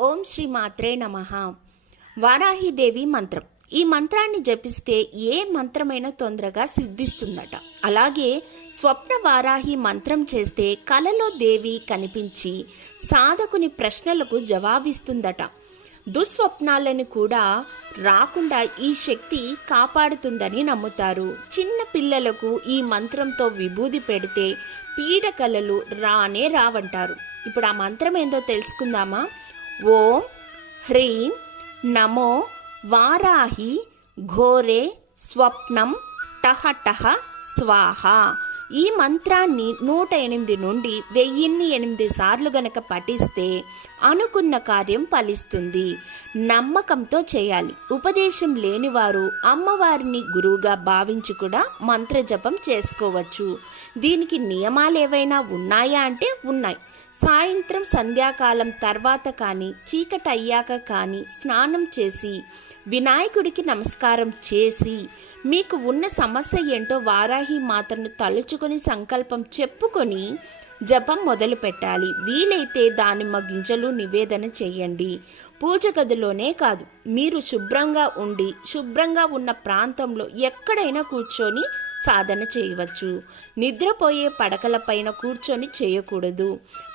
ఓం శ్రీ మాత్రే నమ. వారాహిదేవి మంత్రం. ఈ మంత్రాన్ని జపిస్తే ఏ మంత్రమైనా తొందరగా సిద్ధిస్తుందట. అలాగే స్వప్న వారాహి మంత్రం చేస్తే కలలో దేవి కనిపించి సాధకుని ప్రశ్నలకు జవాబిస్తుందట. దుస్వప్నాలను కూడా రాకుండా ఈ శక్తి కాపాడుతుందని నమ్ముతారు. చిన్న పిల్లలకు ఈ మంత్రంతో విభూది పెడితే పీడకలలు రానే రావంటారు. ఇప్పుడు ఆ మంత్రం ఏందో తెలుసుకుందామా? ఓం హ్రీం నమో వారాహి ఘోరే స్వప్నం టహ టహ స్వాహ ఈ మంత్రాన్ని నూట ఎనిమిది నుండి వెయ్యిన్ని ఎనిమిది సార్లు గనక పఠిస్తే అనుకున్న కార్యం ఫలిస్తుంది. నమ్మకంతో చేయాలి. ఉపదేశం లేనివారు అమ్మవారిని గురువుగా భావించి కూడా మంత్రజపం చేసుకోవచ్చు. దీనికి నియమాలు ఏవైనా ఉన్నాయా అంటే ఉన్నాయి. సాయంత్రం సంధ్యాకాలం తర్వాత కానీ చీకటి అయ్యాక కానీ స్నానం చేసి వినాయకుడికి నమస్కారం చేసి మీకు ఉన్న సమస్య ఏంటో వారాహి మాతను తలుచుకొని సంకల్పం చెప్పుకొని జపం మొదలు పెట్టాలి. వీలైతే దానిమ్మ గింజలు నివేదన చేయండి. పూజ గదిలోనే కాదు మీరు శుభ్రంగా ఉండి శుభ్రంగా ఉన్న ప్రాంతంలో ఎక్కడైనా కూర్చొని సాధన చేయవచ్చు. నిద్రపోయే పడకలపైన కూర్చొని చేయకూడదు.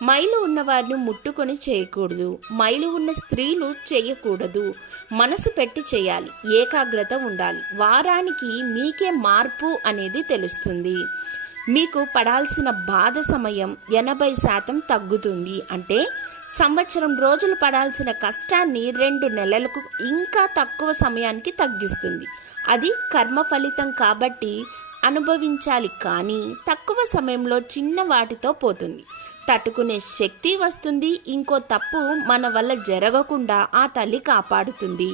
మైలు ఉన్నవారిని ముట్టుకొని చేయకూడదు. మైలు ఉన్న స్త్రీలు చేయకూడదు. మనసు పెట్టి చేయాలి. ఏకాగ్రత ఉండాలి. వారానికి మీకే మార్పు అనేది తెలుస్తుంది. మీకు పడాల్సిన బాధ సమయం ఎనభై శాతం తగ్గుతుంది. అంటే సంవత్సరం రోజులు పడాల్సిన కష్టాన్ని రెండు నెలలకు ఇంకా తక్కువ సమయానికి తగ్గిస్తుంది. అది కర్మ ఫలితం కాబట్టి అనుభవించాలి కానీ తక్కువ సమయంలో చిన్న వాటితో పోతుంది. తట్టుకునే శక్తి వస్తుంది. ఇంకో తప్పు మన వల్ల జరగకుండా ఆ తల్లి కాపాడుతుంది.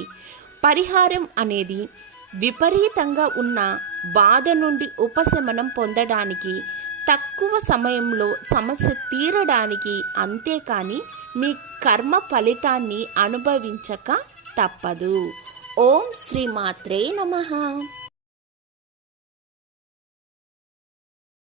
పరిహారం అనేది విపరీతంగా ఉన్న బాధ నుండి ఉపశమనం పొందడానికి తక్కువ సమయంలో సమస్య తీరడానికి అంతేకాని మీ కర్మ ఫలితాన్ని అనుభవించక తప్పదు. ఓం శ్రీమాత్రే నమః.